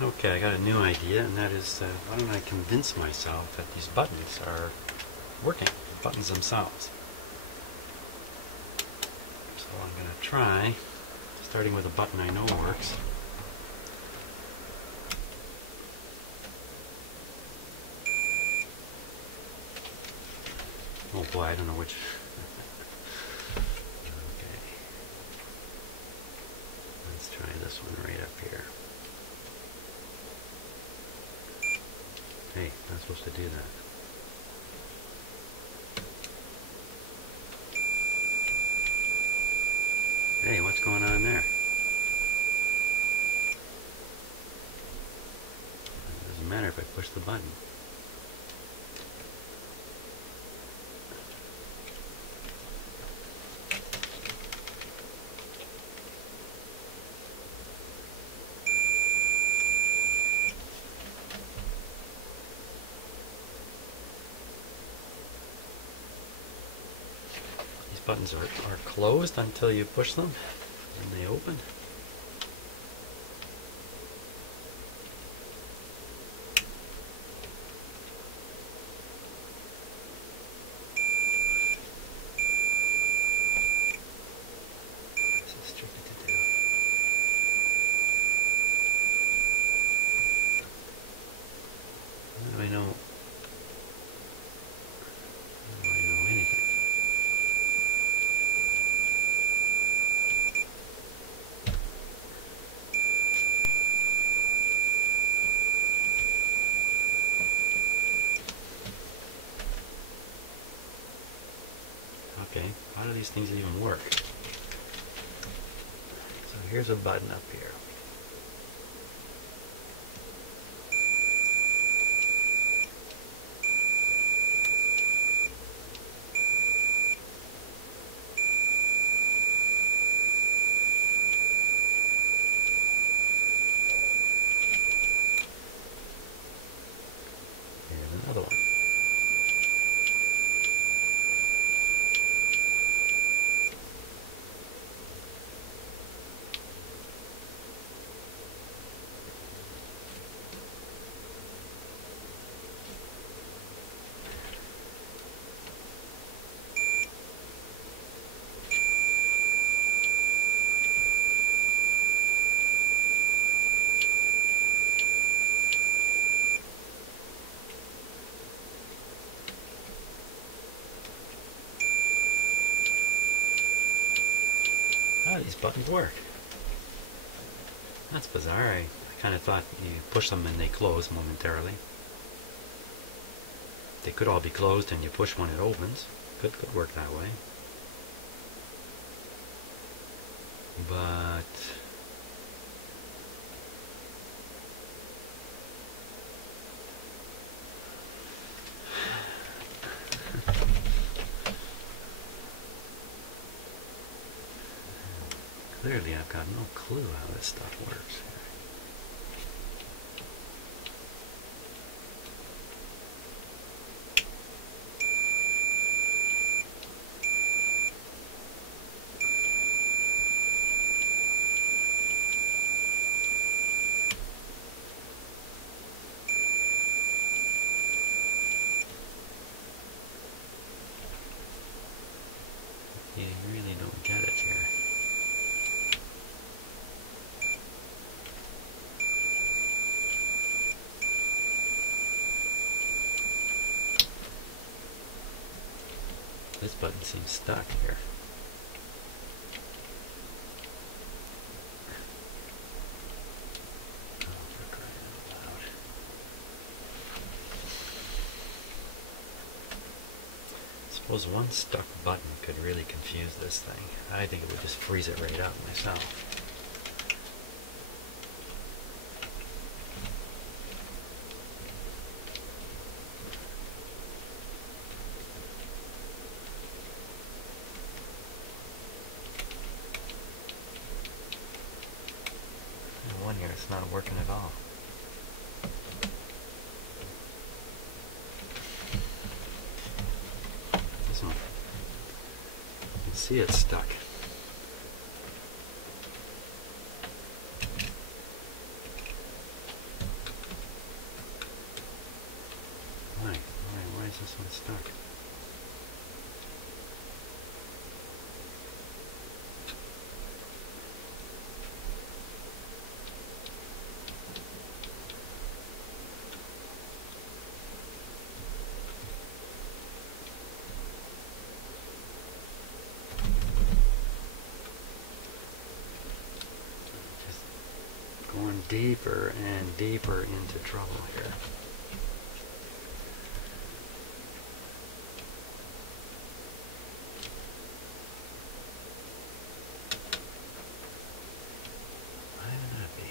Okay, I got a new idea, and that is, why don't I convince myself that these buttons are working, buttons themselves. So I'm going to try, starting with a button I know works. Oh boy, I don't know which. Okay. Let's try this one right up here. Hey, not supposed to do that. Hey, what's going on there? It doesn't matter if I push the button. Buttons are closed until you push them and they open. This is tricky to do. How do I know? How do I know anything? Okay, how do these things even work? So here's a button up here. Here's another one. Oh, these buttons work. That's bizarre. I kind of thought you push them and they close momentarily. They could all be closed and you push one, it opens. Could work that way. But clearly I've got no clue how this stuff works. You really don't get it here. This button seems stuck here. Oh, for crying out loud. I suppose one stuck button could really confuse this thing. I think it would just freeze it right up myself. One here, it's not working at all. This one, you can see it's stuck. stuck. Going deeper and deeper into trouble here. Why would that be?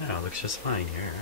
Oh, it looks just fine here.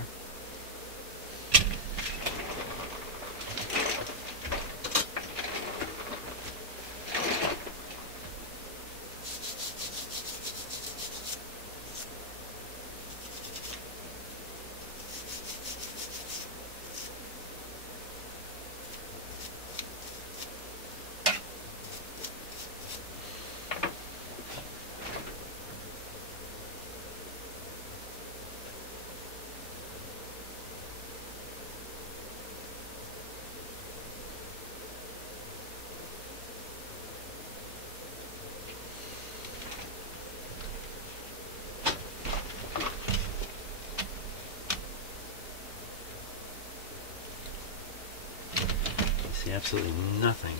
Absolutely nothing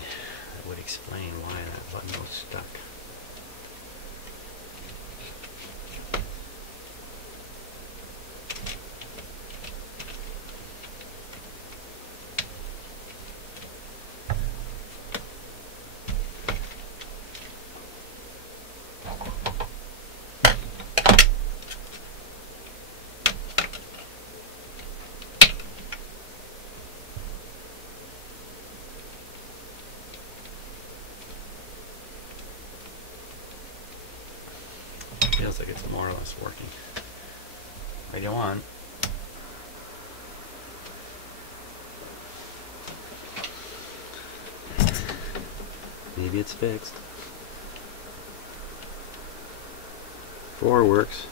that would explain why that button was stuck. Feels like it's more or less working. I go on. Maybe it's fixed. 4 works.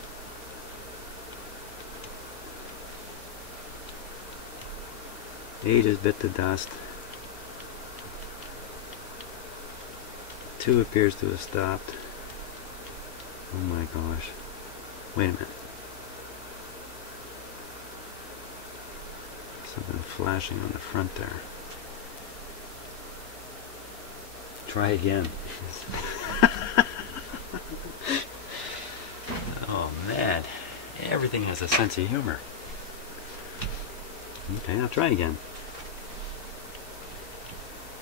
A just bit the dust. 2 appears to have stopped. Oh my gosh. Wait a minute. Something flashing on the front there. Try again. Oh man. Everything has a sense of humor. Okay, I'll try again.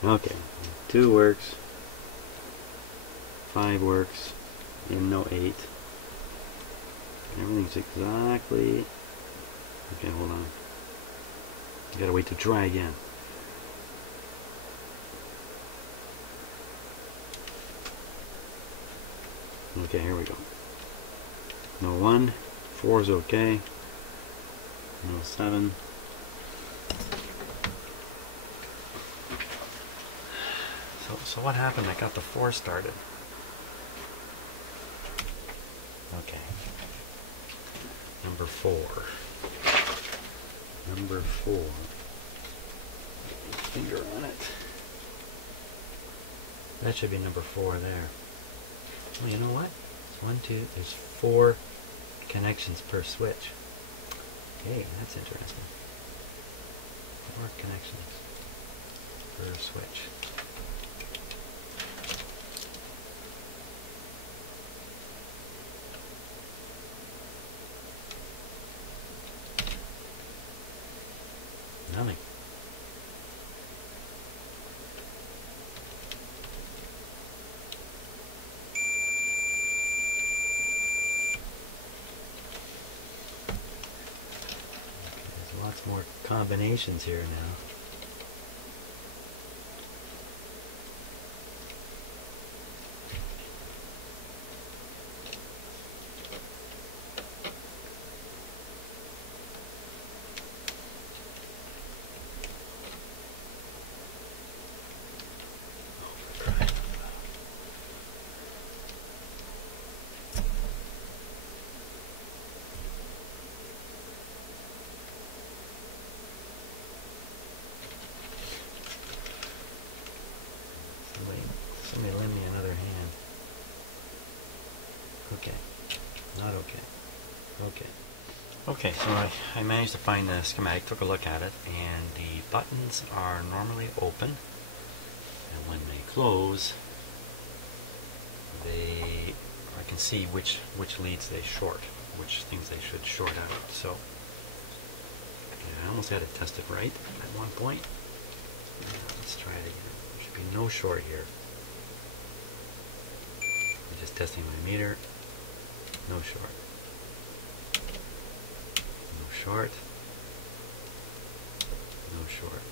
Okay. 2 works. 5 works. And no 8. Everything's exactly... Okay, hold on. You gotta wait to try again. Okay, here we go. No 1. 4 is okay. No 7. So what happened? I got the 4 started. Okay. Number 4. Number 4. Finger on it. That should be number 4 there. Well, you know what? It's 1, 2, there's 4 connections per switch. Okay, that's interesting. 4 connections per switch. Nothing. more combinations here now. Somebody lend me another hand. Okay. Not okay. Okay. Okay, so I managed to find the schematic, took a look at it, and the buttons are normally open, and when they close, I can see which leads they short, which things they should short out. So I almost had it tested right at one point. Let's try it again. There should be no short here. I'm just testing my meter. No short. No short. No short.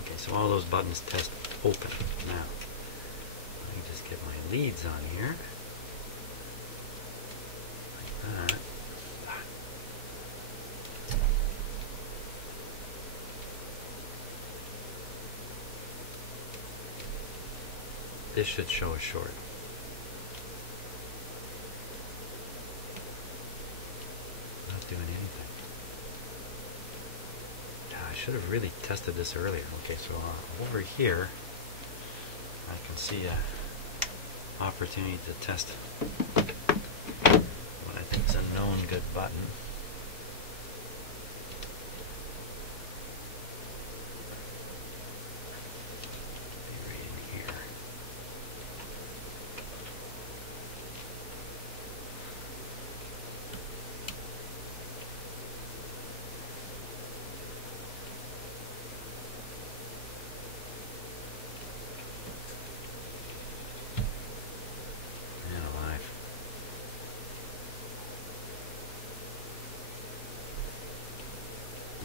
Okay, so all those buttons test open. Now, let me just get my leads on here. Like that. This should show a short. Not doing anything. I should have really tested this earlier. Okay, so over here, I can see an opportunity to test what I think is a known good button.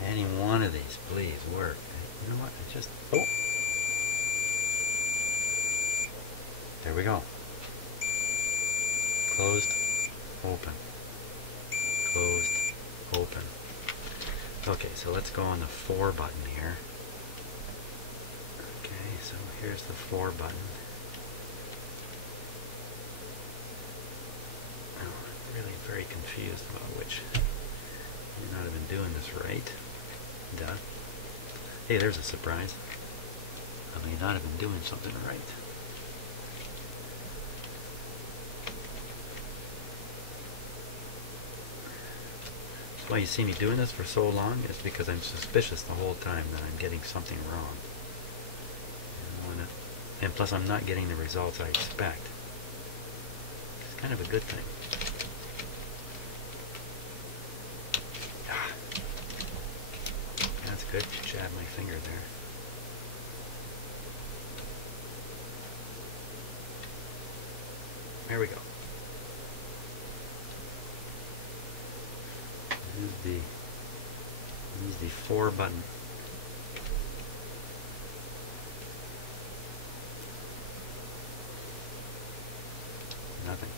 Any one of these, please, work. You know what? I just... Oh! There we go. Closed, open. Closed, open. Okay, so let's go on the 4 button here. Okay, so here's the 4 button. Oh, I'm really very confused about which. I may not have been doing this right. Duh. Hey, there's a surprise. I may not have been doing something right. That's why you see me doing this for so long, is because I'm suspicious the whole time that I'm getting something wrong. And plus I'm not getting the results I expect. It's kind of a good thing. Good, jab my finger there. There we go. This is the 4 button. Nothing.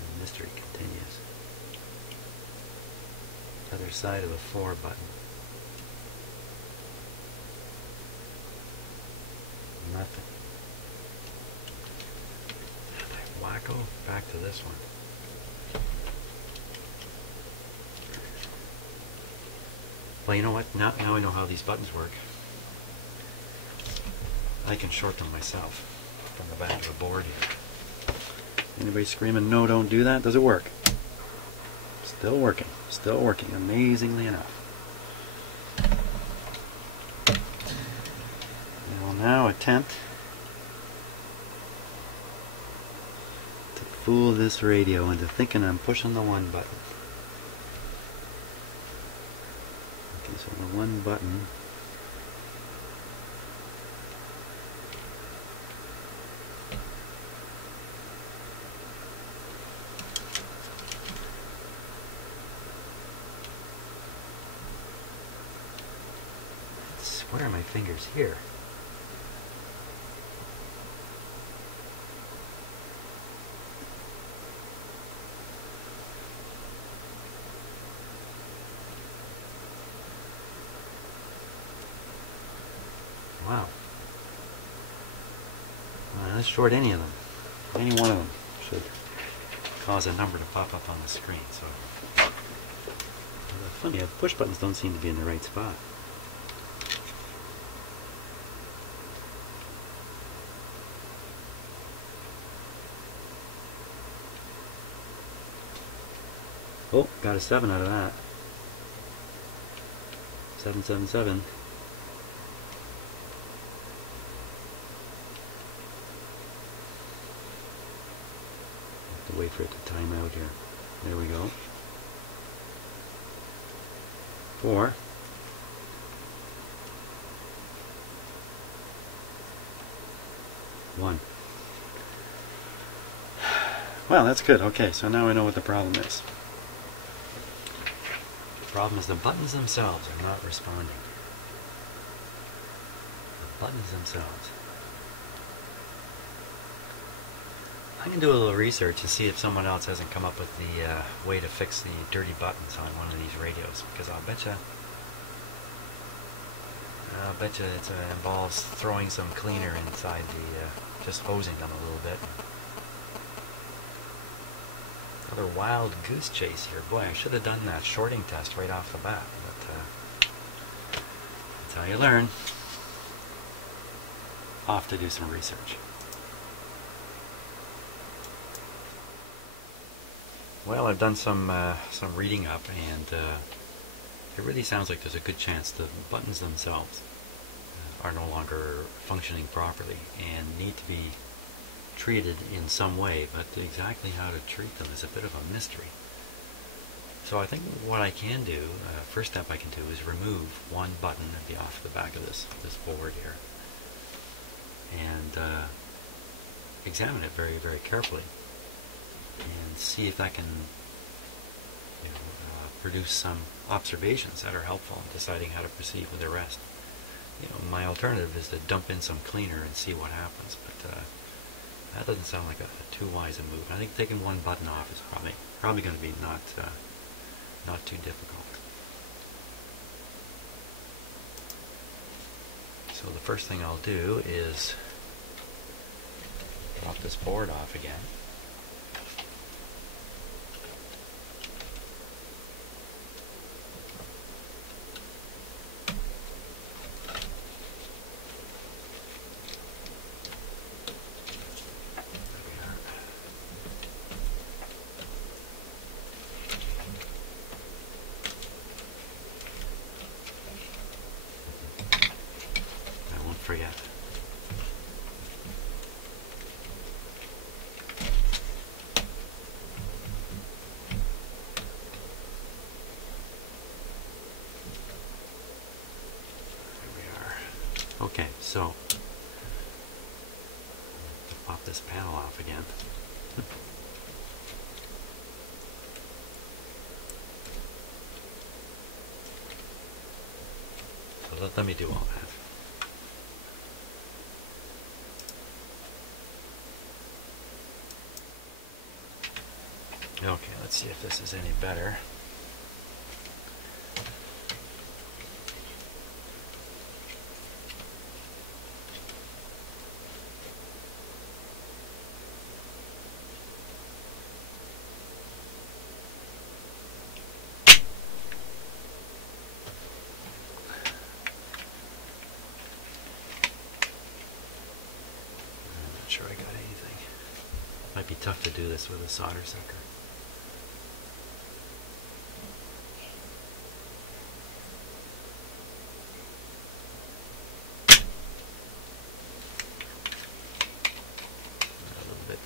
The mystery continues. Other side of the 4 button. Nothing. Wacko, back to this one. Well, you know what? Now I know how these buttons work. I can short them myself from the back of the board here. Anybody screaming, no, don't do that? Does it work? Still working. Still working, amazingly enough. I will now attempt to fool this radio into thinking I'm pushing the 1 button. Okay, so the 1 button. What are my fingers here? Wow. Let's short any of them. Any one of them should cause a number to pop up on the screen. So, funny, the push buttons don't seem to be in the right spot. Oh, got a 7 out of that. 777. Have to wait for it to time out here. There we go. 4. One. Well, that's good. Okay, so now I know what the problem is. The problem is the buttons themselves are not responding. The buttons themselves. I can do a little research and see if someone else hasn't come up with the way to fix the dirty buttons on one of these radios, because I'll bet you it involves throwing some cleaner inside the, just hosing them a little bit. Another wild goose chase here. Boy, I should have done that shorting test right off the bat, but that's how you learn. Off to do some research. Well, I've done some reading up, and it really sounds like there's a good chance the buttons themselves are no longer functioning properly and need to be treated in some way, but exactly how to treat them is a bit of a mystery. So I think what I can do, first step I can do, is remove one button and be off the back of this board here, and examine it very, very carefully, and see if I can produce some observations that are helpful in deciding how to proceed with the rest. My alternative is to dump in some cleaner and see what happens, but that doesn't sound like a too wise a move. I think taking one button off is probably going to be not too difficult. So the first thing I'll do is drop this board off again. Forget. There we are. Okay, so pop this panel off again. So let me do all that. Okay, let's see if this is any better. I'm not sure I got anything. Might be tough to do this with a solder sucker.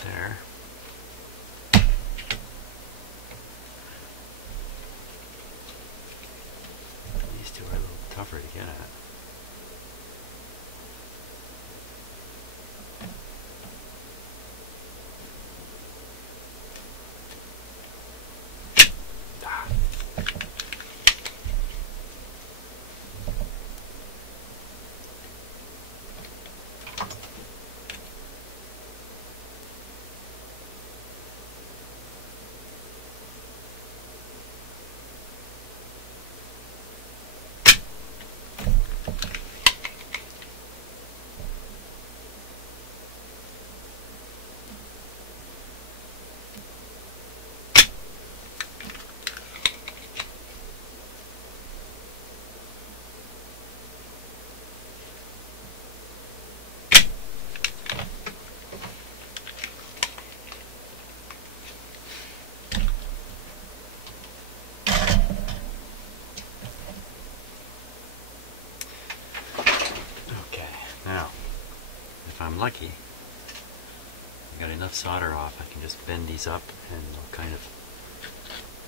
There. These two are a little tougher to get at. if I'm lucky, I got enough solder off, I can just bend these up and they'll kind of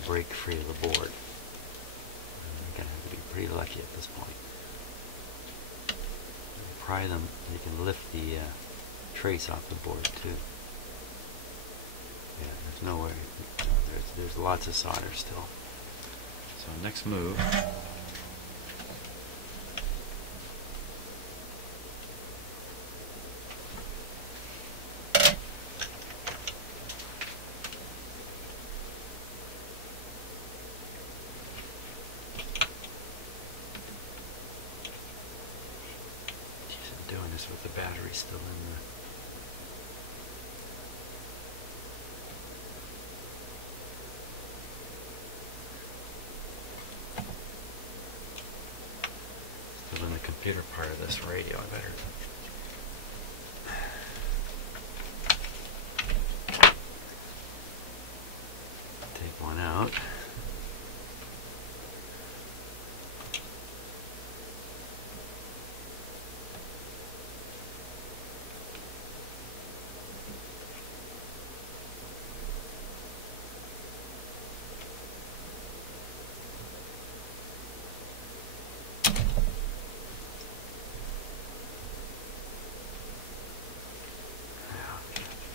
break free of the board. You're going to have to be pretty lucky at this point. You pry them, you can lift the trace off the board too. Yeah, there's no way. There's lots of solder still. So next move. Doing this with the battery still in the... Still in the computer part of this radio. I better take one out.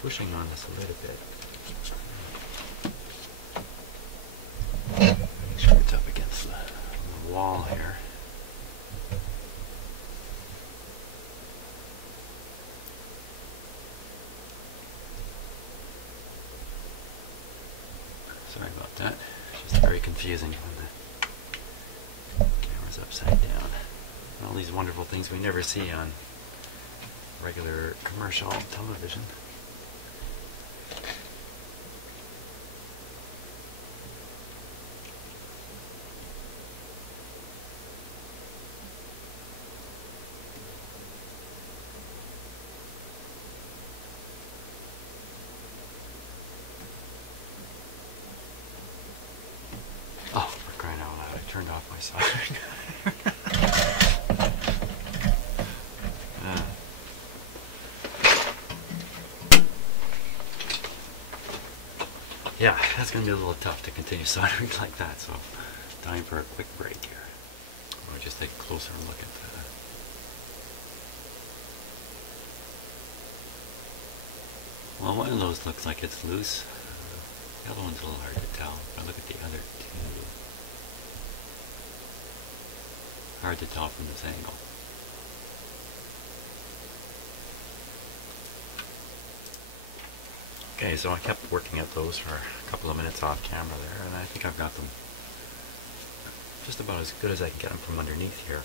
Pushing on this a little bit. Make sure it's up against the wall here. Sorry about that. It's just very confusing when the camera's upside down. All these wonderful things we never see on regular commercial television. Oh, for crying out loud, I turned off my soldering. Yeah, that's going to be a little tough to continue soldering like that, so time for a quick break here. I'll just take a closer look at that. Well, one of those looks like it's loose. The other one's a little hard to tell. If I look at the other two, hard to tell from this angle. Okay, so I kept working at those for a couple of minutes off camera there, and I think I've got them just about as good as I can get them from underneath here.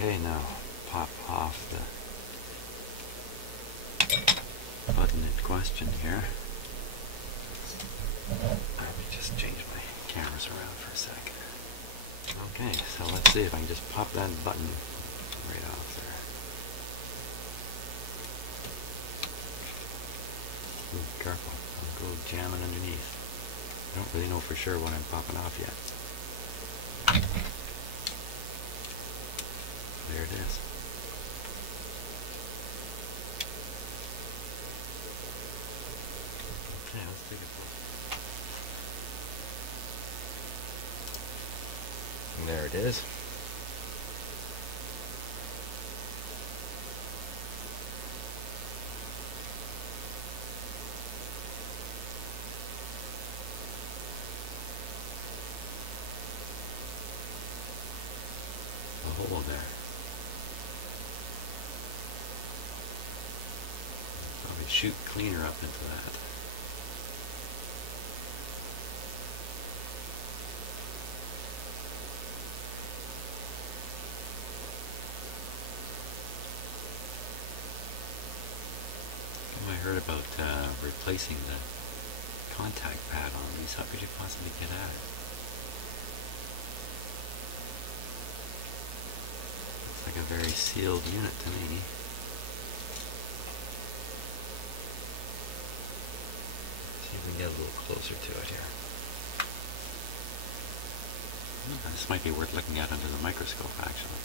Okay, now pop off the button in question here. Let me just change my cameras around for a second. Okay, so let's see if I can just pop that button right off there. Ooh, careful, I'll go jamming underneath. I don't really know for sure what I'm popping off yet. There it is. Okay, let's take a look. And there it is. troubleshoot cleaner up into that. I heard about replacing the contact pad on these. How could you possibly get at it? Looks like a very sealed unit to me. See if we can get a little closer to it here. This might be worth looking at under the microscope, actually.